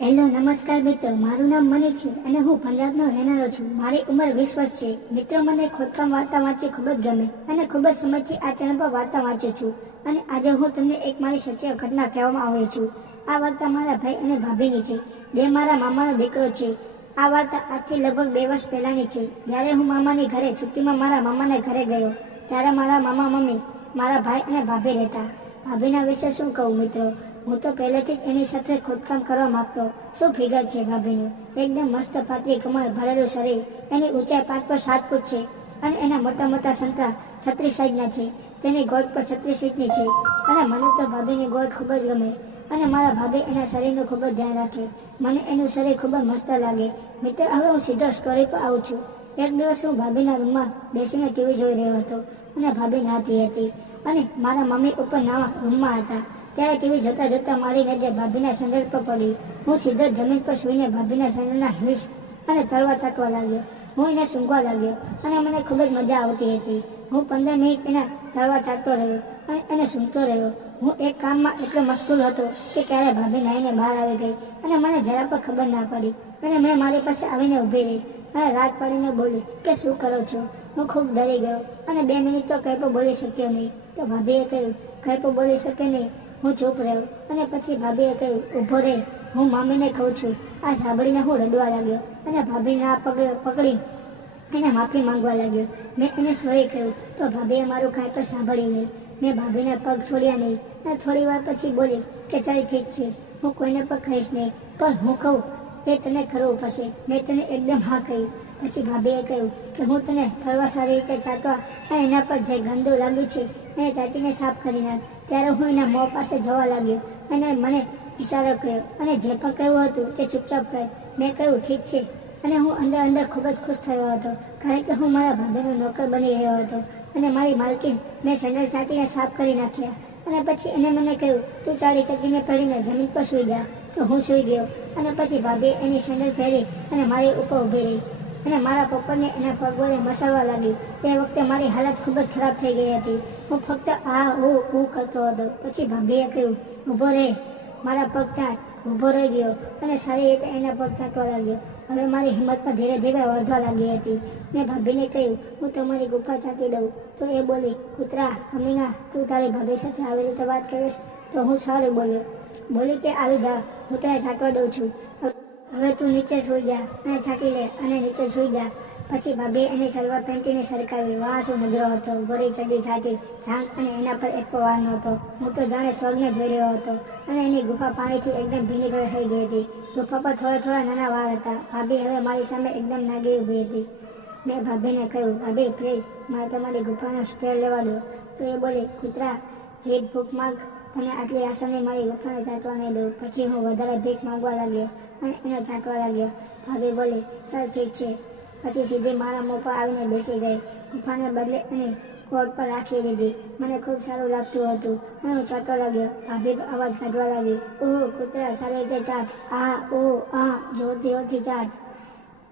Hello, નમસ્કાર મિત્રો, મારું નામ મનીષ છે અને હું પંજાબનો રહેનારો છું. મારી ઉંમર વીસ વર્ષ છે. મિત્રો, મને ખોદકામ વાર્તા વાંચવી ખૂબ જ ગમે અને ખૂબ જ સમયથી આ ચેનલ પર વાર્તા વાંચું છું. અને આજે હું તમને એક મારી સચ્ચી ઘટના કહેવામાં આવી છું. આ વાર્તા મારા ભાઈ અને ભાભીની છે. જે મારા મામાનો દીકરો છે. આ વાર્તા આજથી લગભગ બે વર્ષ પહેલાની છે. જ્યારે હું મામાની ઘરે, છુટ્ટીમાં મારા મામાને ઘરે ગયો, ત્યારે મારા મામા મમ્મી મારા ભાઈ અને ભાભી રહેતા. ભાભીના વિશે શું કહું મિત્રો? હું તો પહેલેથી એની સાથે ખોદકામ કરવા માંગતો શું ફિગર છે ભાભીનું? એકદમ મસ્ત પાતળી કમર ભરેલું શરીર, એની ઊંચાઈ પાંચ પર સાત ફૂટ છે અને એના મોટા મોટા સંતરા છત્રીસ સાઈઝના છે. તેની ગોળ પર છત્રીસ ફીટની છે. અને મને તો ભાભીની ગોળ ખૂબ જ ગમે. અને મારા ભાભી એના શરીરનું ખૂબ જ ધ્યાન રાખે. મને એનું શરીર ખૂબ જ મસ્ત લાગે. મિત્ર, હવે હું સીધો સ્ટોરી પર આવું છું. એક દિવસ હું ભાભીના રૂમમાં બેસીને ટીવી જોઈ રહ્યો હતો. અને ભાભી નાતી હતી. અને મારા મમ્મી ઉપર નવા રૂમમાં હતા. ત્યારે ટીવી જોતા જોતા મારી નજર ભાભીના સેન્ડલ પર પડી. હું સીધો જમીન પર સૂઈને ભાભીના સંદર્ભના હિલ્સ અને તળવા ચાટવા લાગ્યો. હું એને સૂંઘવા લાગ્યો અને મને ખૂબ જ મજા આવતી હતી. હું પંદર મિનિટ એના તળવા ચાટતો રહ્યો અને એને સૂંઘતો રહ્યો. હું એક કામમાં એટલો મશગુલ હતો કે ક્યારે ભાભી નાહીને બહાર આવી ગઈ અને મને જરા પણ ખબર ના પડી. અને મેં મારી પાસે આવીને ઊભી રહી અને રાત પાડીને બોલી, કે શું કરો છો? હું ખૂબ ડરી ગયો અને બે મિનિટ તો કંઈ પણ બોલી શક્યો નહીં. તો ભાભીએ કહ્યું, કંઈ પણ બોલી શકે નહીં. હું ચૂપ રહ્યો અને પછી ભાભીએ કહ્યું ઊભો રહે હું મામીને કહું છું. આ સાંભળીને હું રડવા લાગ્યો અને ભાભીના પગ, પકડી એને માફી માંગવા લાગ્યો. મેં એને સોરી કહ્યું, તો ભાભીએ મારું કાંઈ પણ સાંભળ્યું નહીં. મેં ભાભીના પગ છોડ્યા નહીં અને થોડી વાર પછી બોલી, કે ચાલ ઠીક છે, હું કોઈને પણ કહીશ નહીં, પણ હું કહું, એ તને કરવું પડશે. મેં તને એકદમ હા કહ્યું પછી ભાભીએ કહ્યું કે હું તને ફરવા સારી રીતે ચાટવા એના પર જે ગંદુ લાગ્યું છે એને ચાટીને સાફ કરી નાખ. ત્યારે હું એના મોં પાસે જવા લાગ્યો અને મને ઇશારો કર્યો અને જે પણ કહ્યું હતું તે ચૂપચાપ કર મેં કહ્યું, ઠીક છે. અને હું અંદર અંદર ખૂબ જ ખુશ થયો હતો, કારણ કે હું મારા ભાભીનો નોકર બની રહ્યો હતો અને મારી માલકીન મેં સેન્ડલ ચાટીને સાફ કરી નાખ્યા. અને પછી એને મને કહ્યું, તું ચાલી ચકીને પડીને જમીન પર સૂઈ જા. તો હું સૂઈ ગયો અને પછી ભાભી એની સેન્ડલ પહેરી અને મારી ઉપર ઊભી રહી. અને મારા પપ્પાને એના પગવાને વડે મસાડવા લાગી. તે વખતે મારી હાલત ખૂબ જ ખરાબ થઈ ગઈ હતી. હું ફક્ત આ હું હું કરતો હતો. પછી ભાભીએ કહ્યું, ઊભો રહે મારા પગ ચાટ, ઊભો રહી ગયો અને સારી રીતે એના પગ ચાટવા લાગ્યો. હવે મારી હિંમત પર ધીરે ધીરે વળવા લાગી હતી. મેં ભાભીને કહ્યું, હું તમારી ગુફા ચાટી દઉં. તો એ બોલી, કૂતરા, અમીના, તું તારી ભાભી સાથે આવી રીતે વાત કરીશ તો હું સારું બોલ્યો. બોલી કે, આવી જા, હું તને ચાટવા દઉં છું. હવે તું નીચે સૂઈ જા. અને છાંટી લે અને નીચે સૂઈ જા. પછી ભાભી એની સલવાર પેન્ટીને સરકાવી. વાહ, શું નજરો હતો. ગોરી ચડી છાટી. જાંગ અને એના પર એક વાર નહોતો. હું તો જાણે સ્વર્ગને જોઈ રહ્યો હતો. અને એની ગુફા પાણીથી એકદમ ભીની ભીની થઈ ગઈ હતી. ગુફા પર થોડા થોડા નાના વાળ હતા. ભાભી હવે મારી સામે એકદમ નાગી ઊભી હતી. મેં ભાભીને કહ્યું, ભાભી પ્લીઝ મારે તમારી ગુફાનો સ્પેર લેવા દો. તો એ બોલી, કૂતરા, જે ભૂખ માંગ, તને આટલી આસાની મારી ગુફાને ચાટવા નહીં દઉં. પછી હું વધારે ભીખ માંગવા લાગ્યો. અને એને ચાટવા લાગ્યો. ભાભી બોલી, ચાલ ઠીક છે. પછી સીધી મારા મોં પર આવીને બેસી ગઈ. ગુફાને બદલે એને કોટ પર રાખી દીધી. મને ખૂબ સારું લાગતું હતું. અને હું ચાટવા લાગ્યો. ભાભી અવાજ કાઢવા લાગી. ઓહ, કૂતરા, સારી રીતે ચાટ. આ ઓહો આ જોરથી જોરથી ચાટ.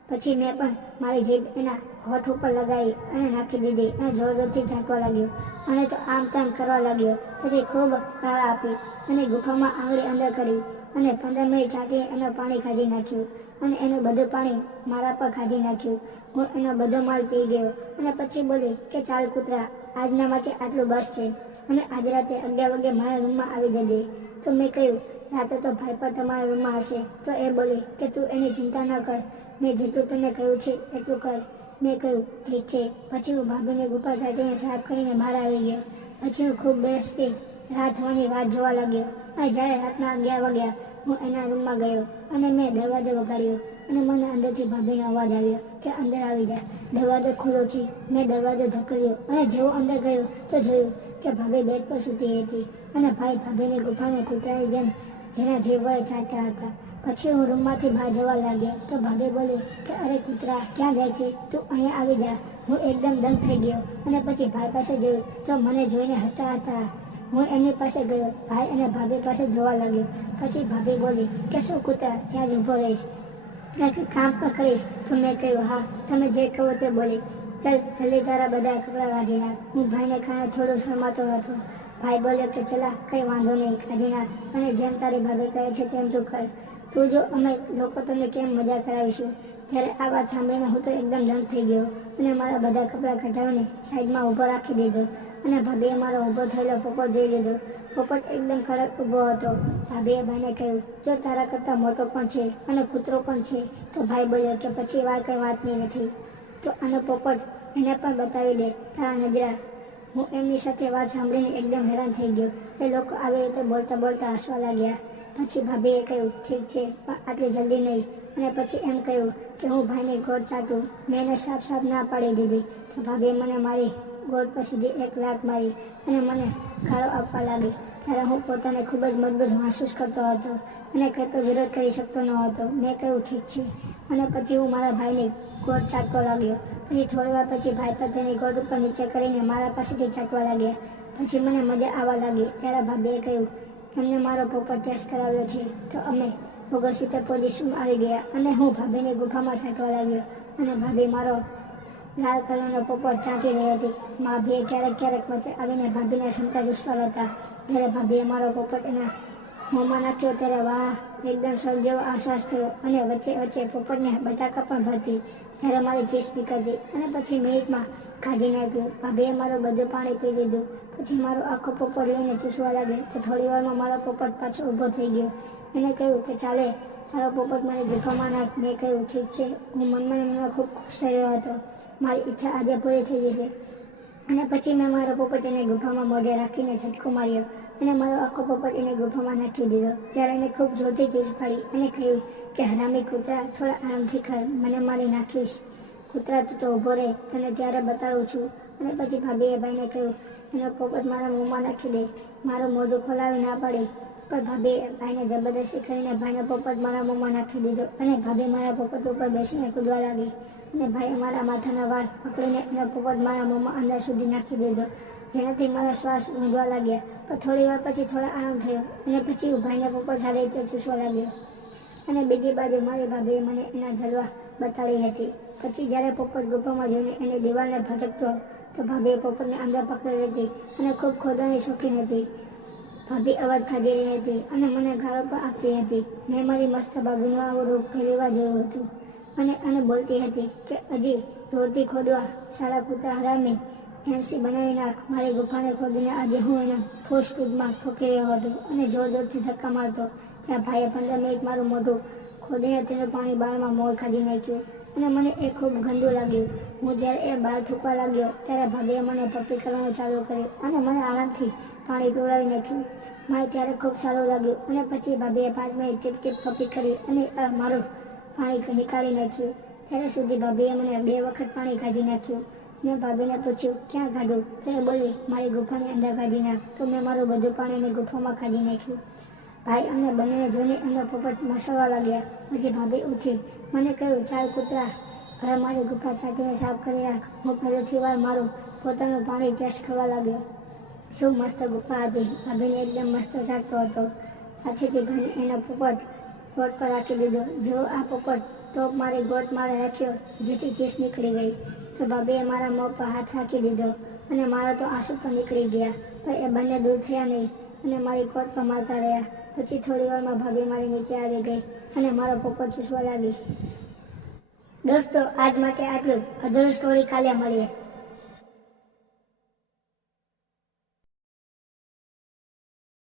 પછી મેં પણ મારી જીભ એના હોઠ ઉપર લગાવી અને નાખી દીધી અને જોર જોરથી ચાટવા લાગ્યો. અને તો આમ તેમ કરવા લાગ્યો. પછી ખૂબ ગાળ આપી અને ગુફામાં આંગળી અંદર કરી. અને પંદર મિનિટ એનો એનું પાણી ખાધી નાખ્યું. અને એનું બધું પાણી મારા પર ખાધી નાખ્યું. હું એનો બધો માલ પી ગયો. અને પછી બોલી કે, ચાલ કૂતરા, આજના માટે આટલું બસ છે. અને આજ રાતે અગિયાર વાગે મારા રૂમમાં આવી જજે. તો મેં કહ્યું, રાતે તો ભાઈ પણ તમારા રૂમમાં હશે. તો એ બોલી કે, તું એની ચિંતા ન કર. મેં જેટલું તને કહ્યું છે, એટલું કર. મેં કહ્યું, ઠીક છે. પછી હું ભાભીને ગુફા સાથે સાફ કરીને બહાર આવી ગયો. પછી હું ખૂબ બેસતી રાત થવાની વાત જોવા લાગ્યો. અને જ્યારે રાતના અગિયાર વાગ્યા, હું એના રૂમમાં ગયો અને મેં દરવાજો વગાડ્યો અને મને અંદરથી ભાભીનો અવાજ આવ્યો કે અંદર આવી જા. દરવાજો ખુલ્લો છે. મેં દરવાજો ધકેલ્યો અને જેવો અંદર ગયો તો જોયું કે ભાભી બેડ પર સૂતી હતી અને ભાઈ ભાભીની ગુફાને કૂતરાની જેમ જેના જીવ વડે ચાટતા હતા. પછી હું રૂમમાંથી બહાર જવા લાગ્યો તો ભાભી બોલી કે અરે કૂતરા, ક્યાં જાય છે? તું અહીંયા આવી જા. હું એકદમ દંગ થઈ ગયો અને પછી ભાઈ પાસે જોયું તો મને જોઈને હસતા હતા. હું એમની પાસે ગયો. ભાઈ અને ભાભી પાસે જોવા લાગ્યો. પછી ભાભી બોલી, કે શું કૂતરા? ત્યાં જ ઊભો રહીશ. કંઈક કામ પણ કરીશ. તો મેં કહ્યું, હા. તમે જે કહો તે બોલી. ચાલ, જલ્દી તારા બધા કપડાં કાઢી નાખ. હું ભાઈને ખાને થોડો શરમાતો હતો. ભાઈ બોલ્યો કે, ચલા, કંઈ વાંધો નહીં, કાઢી નાખ. અને જેમ તારી ભાભી કહે છે તેમ તું કર. તું જો, અમે લોકો તમને કેમ મજા કરાવીશું? ત્યારે આ વાત સાંભળીને હું તો એકદમ દંગ થઈ ગયો અને મારા બધા કપડાં કઢાવીને સાઈડમાં ઊભો રાખી દીધો. અને ભાભીએ મારો ઊભો થયેલો પોપટ જોઈ લીધો. પોપટ એકદમ ખડક ઊભો હતો. ભાભીએ ભાઈને કહ્યું, જો તારા કરતાં મોટો પણ છે અને કૂતરો પણ છે, તો ભાઈ બોલ્યો કે પછી વાર કંઈ વાતની નથી. તો આનો પોપટ એને પણ બતાવી દે, તારા નજરા. હું એમની સાથે વાત સાંભળીને એકદમ હેરાન થઈ ગયો. એ લોકો આવી રીતે બોલતા બોલતા હસવા લાગ્યા. પછી ભાભીએ કહ્યું, ઠીક છે, પણ આટલી જલ્દી નહીં. અને પછી એમ કહ્યું કે હું ભાઈને ગોળ ચાટું, મેં એને સાફ સાફ ના પાડી દીધી. તો ભાભીએ મને મારી ગોળ પર સુધી એક લાત મારી અને મને ગાળો આપવા લાગી. ત્યારે હું પોતાને ખૂબ જ મજબૂત મહેસૂસ કરતો હતો અને કંઈ તો વિરોધ કરી શકતો ન હતો. મેં કહ્યું, ઠીક છે. અને પછી હું મારા ભાઈને ગોળ ચાટવા લાગ્યો. પછી થોડી વાર પછી ભાઈ પર તેની ગોળ ઉપર નીચે કરીને મારા પાસેથી ચાટવા લાગ્યા. પછી મને મજા આવવા લાગી. ત્યારે ભાભીએ કહ્યું, તમને મારો પોપટ ટેસ્ટ કરાવ્યો છે. તો અમે ઓગણસિત્તેર સીતે પોઝિશનમાં આવી ગયા અને હું ભાભીની ગુફામાં ચાટવા લાગ્યો. અને ભાભી મારો લાલ કલરનો પોપટ ચાટી રહી હતી. ભાભીએ ક્યારેક ક્યારેક વચ્ચે આવીને ભાભીના સંતા દુશ્મન હતા જ્યારે ભાભીએ મારો પોપટ એના મોંમાં નાખ્યો. ત્યારે વાહ, એકદમ સ્વર્ગ જેવો આશ્વાસ થયો અને વચ્ચે વચ્ચે પોપટને બટાકા પણ ભરતી. ત્યારે મારી ચીસ નીકળતી અને પછી મિનિટમાં કાઢી નાખ્યું. ભાભીએ મારું બધું પાણી પી દીધું. પછી મારો આખો પોપટ લઈને ચૂસવા લાગ્યો. તો થોડી વારમાં મારો પોપટ પાછો ઊભો થઈ ગયો. એને કહ્યું કે, ચાલે, તારો પોપટ મારે ગુફામાં નાખ. મેં કહ્યું, ઠીક છે. હું મનમાં મનમાં ખૂબ ખુશ રહ્યો હતો. મારી ઈચ્છા આજે પૂરી થઈ જશે. અને પછી મેં મારો પોપટ એને ગુફામાં મોઢે રાખીને છટકો માર્યો અને મારો આખો પોપટ એને ગુફામાં નાખી દીધો. ત્યારે એને ખૂબ જોરથી ચીજ પાડી અને કહ્યું કે, હરામી કૂતરા, થોડા આરામથી કર મને મારી નાખીશ. કૂતરા તું તો ઊભો રહે. તને ત્યારે બતાવું છું. અને પછી ભાભીએ ભાઈને કહ્યું, એનો પોપટ મારા મોંમાં નાખી દે. મારું મોઢું ખોલાવી ના પાડી. પણ ભાભીએ ભાઈને જબરદસ્તી કરીને ભાઈનો પોપટ મારા મોંમાં નાખી દીધો અને ભાભી મારા પોપટ ઉપર બેસીને કૂદવા લાગી અને ભાઈએ મારા માથાના વાળ પકડીને એનો પોપટ મારા મોંમાં અંદર સુધી નાખી દીધો. જેનાથી મારા શ્વાસ ઊંધવા લાગ્યા. પણ થોડી વાર પછી થોડો આરામ થયો અને પછી હું ભાઈને પોપટ સારી રીતે ચૂસવા લાગ્યો. અને બીજી બાજુ મારી ભાભીએ મને એના જલવા બતાડી હતી. પછી જ્યારે પોપટ ગુફામાં જોઈને એને દિવાલને ભટકતો, તો ભાભીએ પોપટને અંદર પકડી હતી અને ખૂબ ખોદાની શોખીન હતી. ભાભી અવાજ ખાધી રહી હતી અને મને ગાળો પણ આપતી હતી. મેં મારી મસ્ત બાબુનું આવું રૂપ ફેરવા જોયું હતું. અને અને બોલતી હતી કે હજી ધોતી ખોદવા, સારા કૂતરા હરામી એમસી બનાવી નાખ. મારી ગુફાને ખોદીને આજે હું એના ફોર્સ સ્પીડમાં ઠોકી રહ્યો હતો અને જોર જોરથી ધક્કા મારતો. ત્યાં ભાઈએ પંદર મિનિટ મારું મોઢું ખોદીને તેનું પાણી બાળમાં મોર ખાધી નાખ્યું અને મને એ ખૂબ ગંદુ લાગ્યું. હું જ્યારે એ બાળ થૂકવા લાગ્યો ત્યારે ભાભીએ મને પપ્પી કરવાનું ચાલુ કર્યું અને મને આરામથી પાણી પીવડાવી નાખ્યું. મને ત્યારે ખૂબ સારું લાગ્યું અને પછી ભાભીએ પાંચ મિનિટ ટીપ ટીપ પપ્પી કરી અને મારું પાણી નીકાળી નાખ્યું. ત્યારે સુધી ભાભીએ મને બે વખત પાણી કાઢી નાખ્યું. મેં ભાભીને પૂછ્યું, ક્યાં કાઢું તો એ બોલી, મારી ગુફાની અંદર કાઢી નાખ. તો મેં મારું બધું પાણી એની ગુફામાં કાઢી નાખ્યું. ભાઈ અમને બંનેને જોઈને એમનો પોપટ મસળવા લાગ્યા. પછી ભાભી ઉઠી મને કહ્યું, ચાલ કૂતરા, હવે મારી ગુફા ચાકીને સાફ કરી રાખ. હું પહેલેથી વાર મારું પોતાનું પાણી ટેસ્ટ કરવા લાગ્યો. શું મસ્ત ગુફા હતી ભાભીને એકદમ મસ્ત ચાટતો હતો. પાછળથી ભાઈને એનો પોપટ ગોટ પર રાખી દીધો. જો આ પોપટ ટોપ મારી ગોટ મારે રાખ્યો, જેથી ચીસ નીકળી ગઈ, તો ભાભીએ મારા મોં પર હાથ રાખી દીધો અને મારા તો આંસુ પણ નીકળી ગયા. પણ એ બંને દૂર થયા નહીં અને મારી કોટ પર મારતા રહ્યા. પછી થોડી વારમાં ભાભી મારી નીચે આવી ગઈ અને મારો પોપટ ચૂસવા લાગી. દોસ્તો, આજ માટે આટલું. અધૂરું સ્ટોરી કાલે મળીએ.